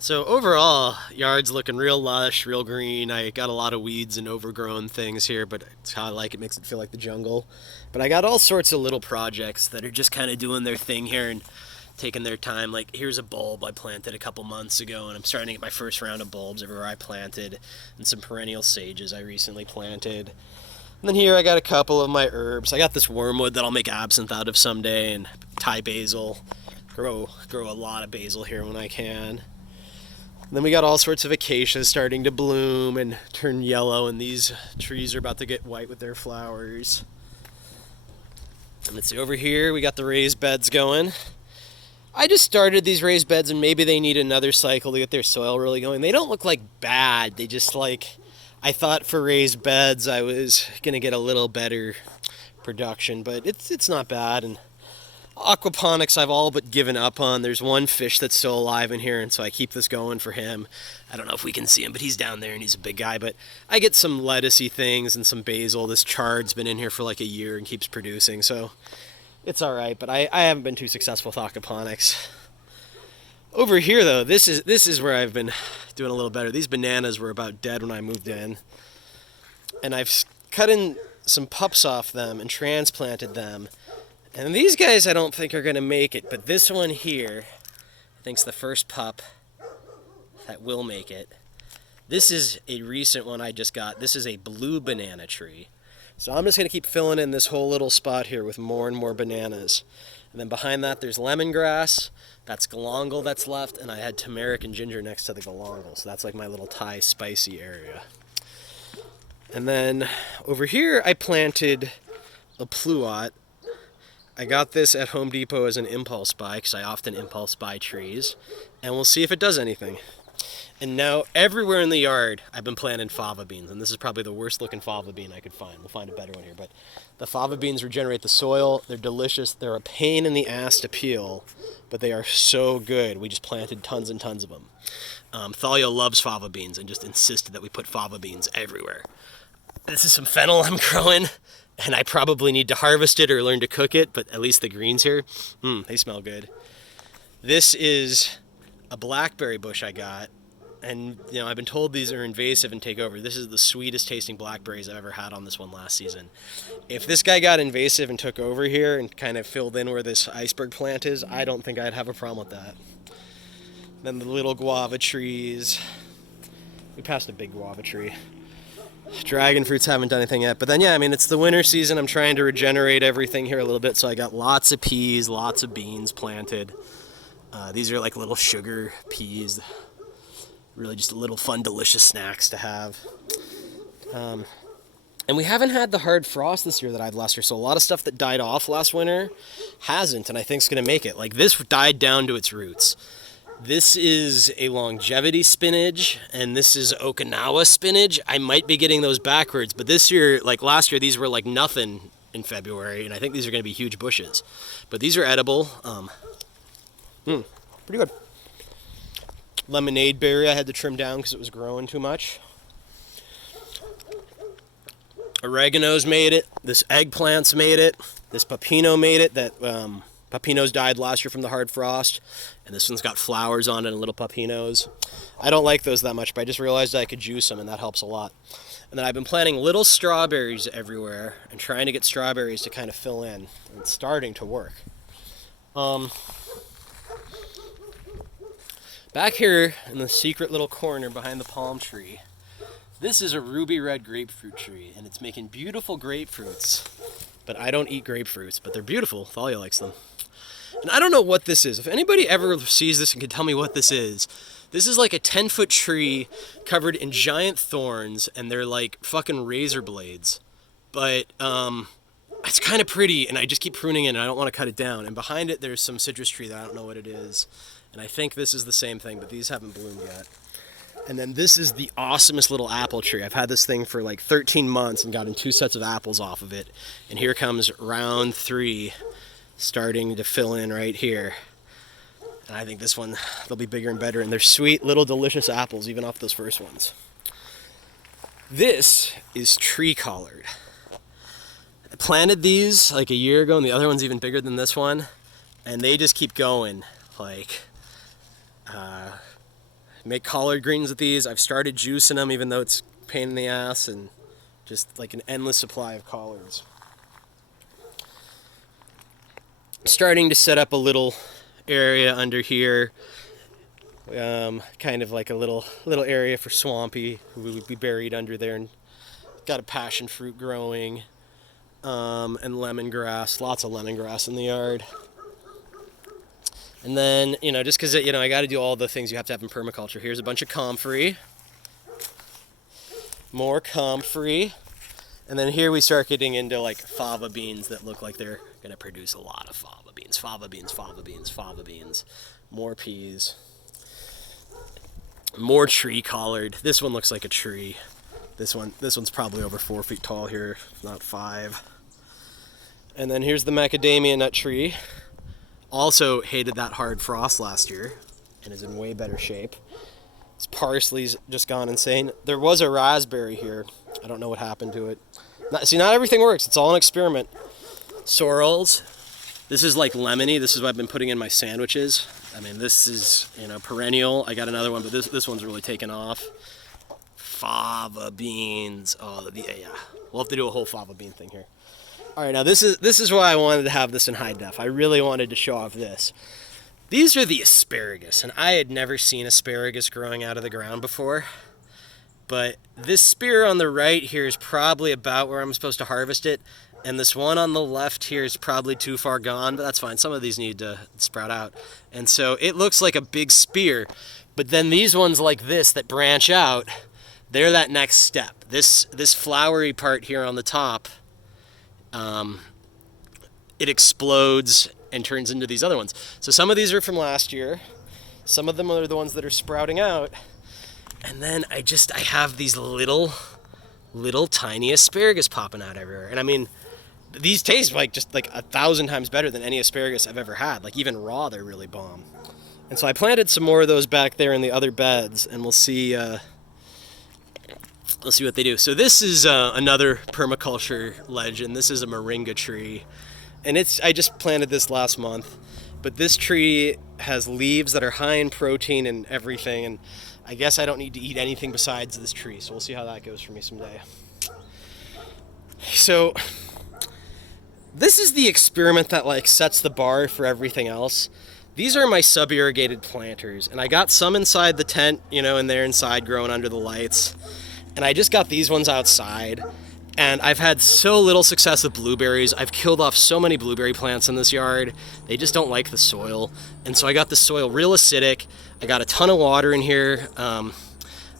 So overall, yard's looking real lush, real green. I got a lot of weeds and overgrown things here, but it's how I like it. Makes it feel like the jungle. But I got all sorts of little projects that are just kind of doing their thing here and taking their time. Like here's a bulb I planted a couple months ago, and I'm starting to get my first round of bulbs everywhere I planted, and some perennial sages I recently planted. And then here I got a couple of my herbs. I got this wormwood that I'll make absinthe out of someday, and Thai basil. Grow a lot of basil here when I can. Then we got all sorts of acacias starting to bloom and turn yellow, and these trees are about to get white with their flowers. And let's see, over here we got the raised beds going. I just started these raised beds, and maybe they need another cycle to get their soil really going. They don't look like bad. They just I thought for raised beds I was gonna get a little better production, but it's not bad. And aquaponics I've all but given up on. There's one fish that's still alive in here, and so I keep this going for him. I don't know if we can see him, but he's down there and he's a big guy. But I get some lettucey things and some basil. This chard's been in here for like a year and keeps producing, so it's all right. But I haven't been too successful with aquaponics. Over here though, this is where I've been doing a little better. These bananas were about dead when I moved in, and I've cut in some pups off them and transplanted them. And these guys I don't think are going to make it, but this one here, I think's the first pup that will make it. This is a recent one I just got. This is a blue banana tree. So I'm just going to keep filling in this whole little spot here with more and more bananas. And then behind that there's lemongrass, that's galangal that's left, and I had turmeric and ginger next to the galangal. So that's like my little Thai spicy area. And then over here I planted a pluot. I got this at Home Depot as an impulse buy, because I often impulse buy trees, and we'll see if it does anything. And now everywhere in the yard I've been planting fava beans, and this is probably the worst looking fava bean I could find. We'll find a better one here, but the fava beans regenerate the soil. They're delicious. They're a pain in the ass to peel, but they are so good. We just planted tons and tons of them. Thalia loves fava beans and just insisted that we put fava beans everywhere. This is some fennel I'm growing, and I probably need to harvest it or learn to cook it, but at least the greens here, they smell good. This is a blackberry bush I got, and I've been told these are invasive and take over. This is the sweetest tasting blackberries I've ever had on this one last season. If this guy got invasive and took over here and kind of filled in where this iceberg plant is, I don't think I'd have a problem with that. Then the little guava trees. We passed a big guava tree. Dragon fruits haven't done anything yet. But then, it's the winter season. I'm trying to regenerate everything here a little bit. So I got lots of peas, lots of beans planted. These are like little sugar peas. Really just little fun, delicious snacks to have. And we haven't had the hard frost this year that I had last year. So a lot of stuff that died off last winter hasn't, and I think it's going to make it. Like this died down to its roots. This is a longevity spinach, and this is Okinawa spinach. I might be getting those backwards, but this year, like last year, these were like nothing in February, and I think these are going to be huge bushes. But these are edible. Pretty good. Lemonade berry I had to trim down because it was growing too much. Oregano's made it. This eggplant's made it. This pepino made it. That pepinos died last year from the hard frost, and this one's got flowers on it and little pepinos. I don't like those that much, but I just realized I could juice them, and that helps a lot. And then I've been planting little strawberries everywhere and trying to get strawberries to kind of fill in. And it's starting to work. Back here in the secret little corner behind the palm tree, this is a ruby red grapefruit tree, and it's making beautiful grapefruits. But I don't eat grapefruits, but they're beautiful. Thalia likes them. And I don't know what this is. If anybody ever sees this and can tell me what this is like a 10-foot tree covered in giant thorns, and they're like fucking razor blades. But it's kind of pretty, and I just keep pruning it, and I don't want to cut it down. And behind it, there's some citrus tree that I don't know what it is. And I think this is the same thing, but these haven't bloomed yet. And then this is the awesomest little apple tree. I've had this thing for like 13 months and gotten 2 sets of apples off of it. And here comes round 3 starting to fill in right here. And I think this one, they'll be bigger and better. And they're sweet, little delicious apples, even off those first ones. This is tree collard. I planted these like a year ago, and the other one's even bigger than this one. And they just keep going. Like, Make collard greens with these. I've started juicing them, even though it's a pain in the ass, and just like an endless supply of collards. Starting to set up a little area under here, kind of like a little area for Swampy, who would be buried under there, and got a passion fruit growing, and lemongrass, lots of lemongrass in the yard. And then, just because, I got to do all the things you have to have in permaculture. Here's a bunch of comfrey. More comfrey. And then here we start getting into like fava beans that look like they're going to produce a lot of fava beans. Fava beans, fava beans, fava beans. More peas. More tree collard. This one looks like a tree. This one's probably over 4 feet tall here, if not 5. And then here's the macadamia nut tree. Also hated that hard frost last year and is in way better shape. This parsley's just gone insane. There was a raspberry here. I don't know what happened to it. Not everything works. It's all an experiment. Sorrels. This is like lemony. This is what I've been putting in my sandwiches. I mean, this is, perennial. I got another one, but this one's really taken off. Fava beans. Oh, yeah. We'll have to do a whole fava bean thing here. All right, now this is why I wanted to have this in high def. I really wanted to show off this. These are the asparagus, and I had never seen asparagus growing out of the ground before. But this spear on the right here is probably about where I'm supposed to harvest it, and this one on the left here is probably too far gone, but that's fine. Some of these need to sprout out. And so it looks like a big spear, but then these ones like this that branch out, they're that next step. This flowery part here on the top, it explodes and turns into these other ones. So some of these are from last year. Some of them are the ones that are sprouting out. And then I have these little tiny asparagus popping out everywhere. And I mean, these taste like just like 1,000 times better than any asparagus I've ever had. Like even raw, they're really bomb. And so I planted some more of those back there in the other beds, and we'll see what they do. So this is another permaculture legend. This is a moringa tree. And I just planted this last month. But this tree has leaves that are high in protein and everything. And I guess I don't need to eat anything besides this tree. So we'll see how that goes for me someday. So this is the experiment that like sets the bar for everything else. These are my sub-irrigated planters. And I got some inside the tent, and they're inside growing under the lights. And I just got these ones outside, and I've had so little success with blueberries. I've killed off so many blueberry plants in this yard. They just don't like the soil. And so I got the soil real acidic. I got a ton of water in here.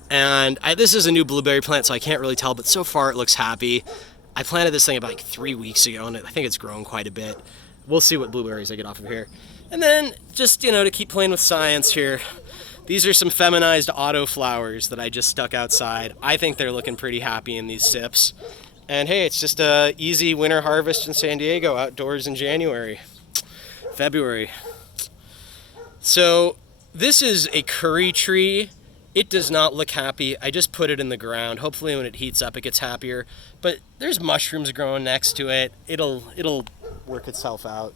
This is a new blueberry plant, so I can't really tell, but so far it looks happy. I planted this thing about like 3 weeks ago, and I think it's grown quite a bit. We'll see what blueberries I get off of here. And then just, to keep playing with science here, these are some feminized auto flowers that I just stuck outside. I think they're looking pretty happy in these sips. And hey, it's just a easy winter harvest in San Diego, outdoors in February. So this is a curry tree. It does not look happy. I just put it in the ground. Hopefully when it heats up, it gets happier. But there's mushrooms growing next to it. It'll work itself out.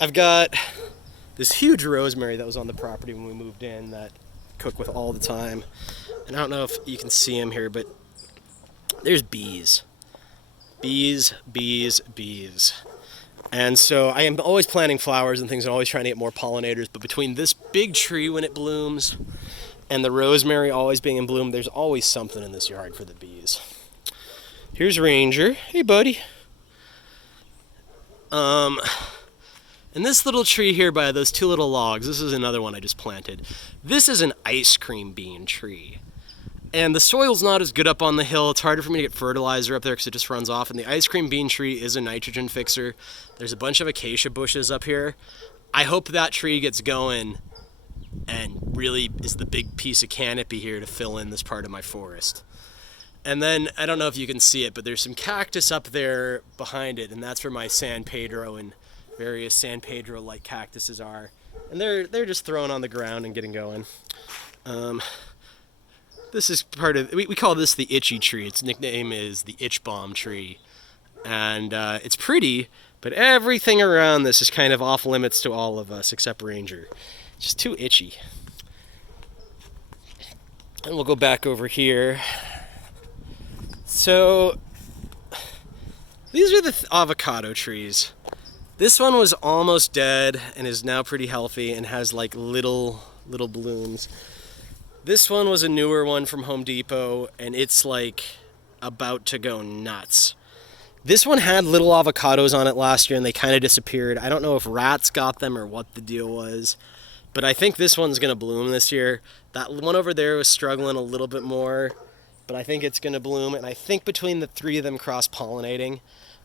I've got this huge rosemary that was on the property when we moved in that I cook with all the time. And I don't know if you can see them here, but there's bees. Bees. And so I am always planting flowers and things and always trying to get more pollinators. But between this big tree when it blooms and the rosemary always being in bloom, there's always something in this yard for the bees. Here's Ranger. Hey, buddy. And this little tree here by those 2 little logs, this is another one I just planted. This is an ice cream bean tree. And the soil's not as good up on the hill. It's harder for me to get fertilizer up there because it just runs off. And the ice cream bean tree is a nitrogen fixer. There's a bunch of acacia bushes up here. I hope that tree gets going and really is the big piece of canopy here to fill in this part of my forest. And then, I don't know if you can see it, but there's some cactus up there behind it, and that's where my San Pedro and various San Pedro-like cactuses are. And they're just thrown on the ground and getting going. This is part of, we call this the itchy tree. Its nickname is the itch bomb tree. And it's pretty, but everything around this is kind of off limits to all of us except Ranger. It's just too itchy. And we'll go back over here. So these are the avocado trees. This one was almost dead and is now pretty healthy and has like little blooms. This one was a newer one from Home Depot, and it's like about to go nuts. This one had little avocados on it last year and they kind of disappeared. I don't know if rats got them or what the deal was, but I think this one's gonna bloom this year. That one over there was struggling a little bit more, but I think it's gonna bloom, and I think between the three of them cross-pollinating,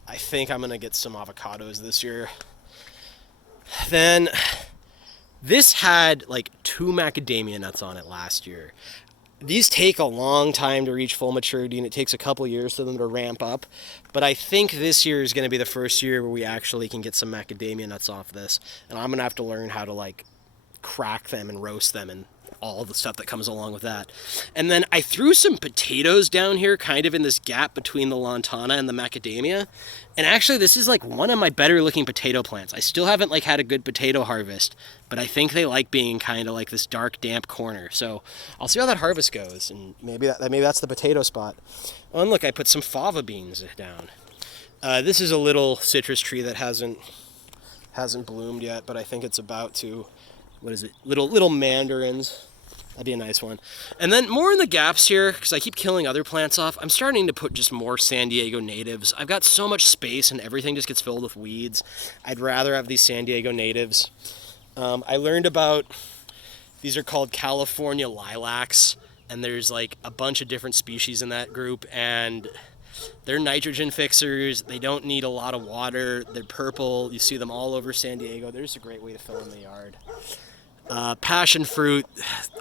I think I'm gonna get some avocados this year. Then this had like 2 macadamia nuts on it last year. These take a long time to reach full maturity, and it takes a couple years for them to ramp up. But I think this year is going to be the first year where we actually can get some macadamia nuts off this. And I'm going to have to learn how to like crack them and roast them and all the stuff that comes along with that. And then I threw some potatoes down here kind of in this gap between the lantana and the macadamia. And actually this is like one of my better looking potato plants. I still haven't like had a good potato harvest, but I think they like being kind of like this dark, damp corner. So I'll see how that harvest goes, and maybe that's the potato spot. Oh, and look, I put some fava beans down. This is a little citrus tree that hasn't bloomed yet, but I think it's about to. What is it? Little mandarins. That'd be a nice one. And then more in the gaps here, because I keep killing other plants off, I'm starting to put just more San Diego natives. I've got so much space and everything just gets filled with weeds. I'd rather have these San Diego natives. I learned about, these are called California lilacs, and there's like a bunch of different species in that group, and they're nitrogen fixers. They don't need a lot of water. They're purple. You see them all over San Diego. They're just a great way to fill in the yard. Passion fruit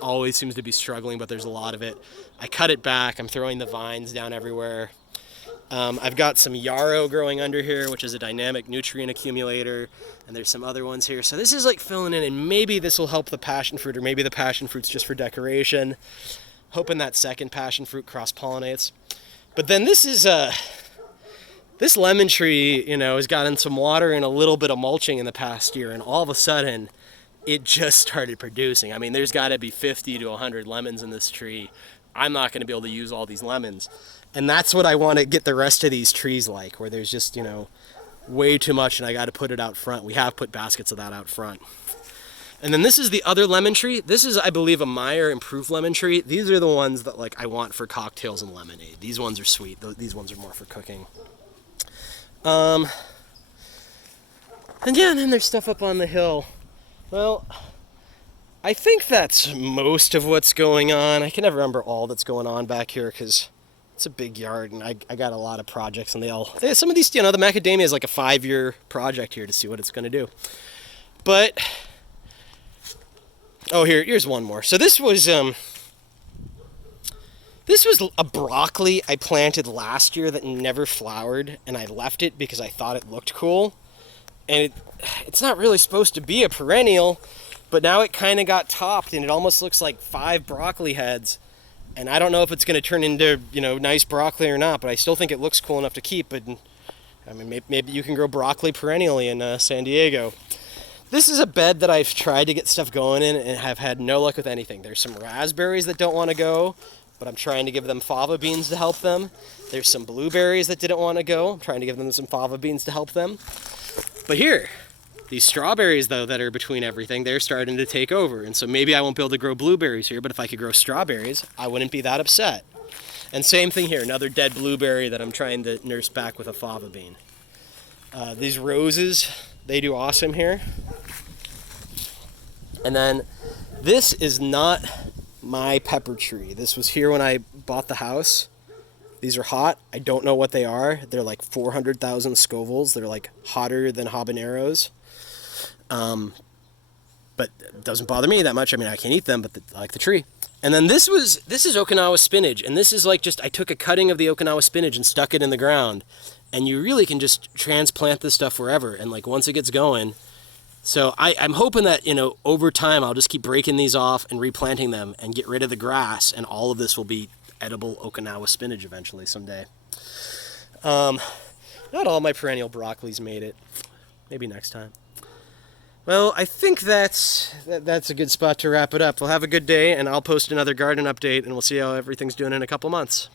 always seems to be struggling, but there's a lot of it. I cut it back. I'm throwing the vines down everywhere. I've got some yarrow growing under here, which is a dynamic nutrient accumulator, and there's some other ones here. So this is like filling in, and maybe this will help the passion fruit, or maybe the passion fruit's just for decoration. Hoping that second passion fruit cross-pollinates. But then this is this lemon tree, has gotten some water and a little bit of mulching in the past year, and all of a sudden it just started producing. I mean, there's got to be 50 to 100 lemons in this tree. I'm not going to be able to use all these lemons. And that's what I want to get the rest of these trees like, where there's just, way too much and I got to put it out front. We have put baskets of that out front. And then this is the other lemon tree. This is, I believe, a Meyer improved lemon tree. These are the ones that I want for cocktails and lemonade. These ones are sweet. These ones are more for cooking. And then there's stuff up on the hill. Well, I think that's most of what's going on. I can never remember all that's going on back here because it's a big yard, and I got a lot of projects, and some of these, the macadamia is like a 5-year project here to see what it's going to do. But here's one more. So this was a broccoli I planted last year that never flowered, and I left it because I thought it looked cool. And it's not really supposed to be a perennial, but now it kind of got topped, and it almost looks like 5 broccoli heads. And I don't know if it's going to turn into, nice broccoli or not, but I still think it looks cool enough to keep. But I mean, maybe you can grow broccoli perennially in San Diego. This is a bed that I've tried to get stuff going in and have had no luck with anything. There's some raspberries that don't want to go, but I'm trying to give them fava beans to help them. There's some blueberries that didn't want to go. I'm trying to give them some fava beans to help them. But here, these strawberries, though, that are between everything, they're starting to take over. And so maybe I won't be able to grow blueberries here, but if I could grow strawberries, I wouldn't be that upset. And same thing here, another dead blueberry that I'm trying to nurse back with a fava bean. These roses, they do awesome here. And then this is not my pepper tree. This was here when I bought the house. These are hot. I don't know what they are. They're like 400,000 Scovilles. They're like hotter than habaneros. But it doesn't bother me that much. I mean, I can't eat them, but I like the tree. And then this is Okinawa spinach. And this is I took a cutting of the Okinawa spinach and stuck it in the ground. And you really can just transplant this stuff wherever. And once it gets going. So I'm hoping that, over time, I'll just keep breaking these off and replanting them and get rid of the grass. And all of this will be edible Okinawa spinach eventually someday. Not all my perennial broccolis made it. Maybe next time. Well, I think that's a good spot to wrap it up. We'll have a good day, and I'll post another garden update, and we'll see how everything's doing in a couple months.